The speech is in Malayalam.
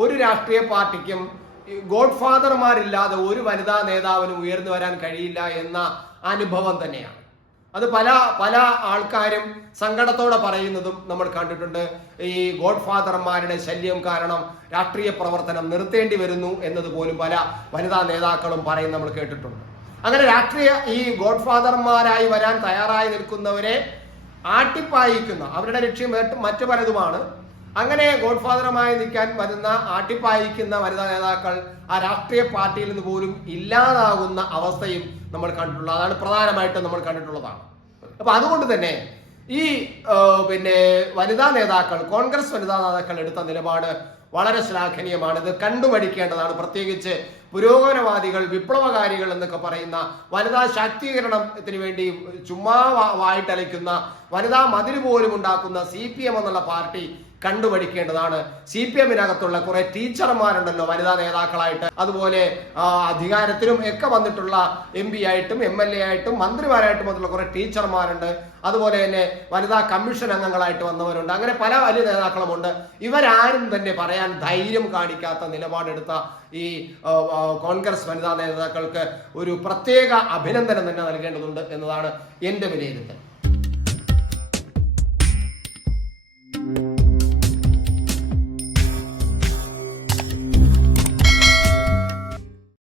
ഒരു രാഷ്ട്രീയ പാർട്ടിക്കും ഗോഡ് ഫാദർമാരില്ലാതെ ഒരു വനിതാ നേതാവിനും ഉയർന്നു വരാൻ കഴിയില്ല എന്ന അനുഭവം തന്നെയാണ്. അത് പല പല ആൾക്കാരും സങ്കടത്തോടെ പറയുന്നതും നമ്മൾ കണ്ടിട്ടുണ്ട്. ഈ ഗോഡ് ഫാദർമാരുടെ ശല്യം കാരണം രാഷ്ട്രീയ പ്രവർത്തനം നിർത്തേണ്ടി വരുന്നു എന്നതുപോലും പല വനിതാ നേതാക്കളും പറയുന്നത് നമ്മൾ കേട്ടിട്ടുണ്ട്. അങ്ങനെ രാഷ്ട്രീയ ഈ ഗോഡ് ഫാദർമാരായി വരാൻ തയ്യാറായി നിൽക്കുന്നവരെ ആട്ടിപ്പായിക്കുന്ന അവരുടെ ലക്ഷ്യം മറ്റു പലതുമാണ്. അങ്ങനെ ഗോഡ് ഫാദറുമായി നിൽക്കാൻ വരുന്ന ആട്ടിപ്പായിക്കുന്ന വനിതാ നേതാക്കൾ ആ രാഷ്ട്രീയ പാർട്ടിയിൽ നിന്ന് പോലും ഇല്ലാതാകുന്ന അവസ്ഥയും നമ്മൾ കണ്ടിട്ടുള്ളത് അതാണ് പ്രധാനമായിട്ടും നമ്മൾ കണ്ടിട്ടുള്ളതാണ്. അപ്പൊ അതുകൊണ്ട് തന്നെ ഈ പിന്നെ വനിതാ നേതാക്കൾ കോൺഗ്രസ് വനിതാ നേതാക്കൾ എടുത്ത നിലപാട് വളരെ ശ്ലാഘനീയമാണ് ഇത് കണ്ടുപഠിക്കേണ്ടതാണ് പ്രത്യേകിച്ച് പുരോഗമനവാദികൾ വിപ്ലവകാരികൾ എന്നൊക്കെ പറയുന്ന വനിതാ ശാക്തീകരണത്തിന് വേണ്ടി ചുമ്മാ വായിട്ടലയ്ക്കുന്ന വനിതാ മതിൽ പോലും ഉണ്ടാക്കുന്ന സി പി എം എന്നുള്ള പാർട്ടി കണ്ടുപഠിക്കേണ്ടതാണ് സി പി എമ്മിനകത്തുള്ള കുറെ ടീച്ചർമാരുണ്ടല്ലോ വനിതാ നേതാക്കളായിട്ട്. അതുപോലെ അധികാരത്തിലും ഒക്കെ വന്നിട്ടുള്ള എം പി ആയിട്ടും എം എൽ എ ആയിട്ടും മന്ത്രിമാരായിട്ടും വന്നിട്ടുള്ള കുറെ ടീച്ചർമാരുണ്ട്. അതുപോലെ തന്നെ വനിതാ കമ്മീഷൻ അംഗങ്ങളായിട്ട് വന്നവരുണ്ട്. അങ്ങനെ പല വലിയ നേതാക്കളുമുണ്ട്. ഇവരാരും തന്നെ പറയാൻ ധൈര്യം കാണിക്കാത്ത നിലപാടെടുത്ത ഈ കോൺഗ്രസ് വനിതാ നേതാക്കൾക്ക് ഒരു പ്രത്യേക അഭിനന്ദനം തന്നെ നൽകേണ്ടതുണ്ട് എന്നതാണ് എന്റെ വിലയിരുത്തൽ.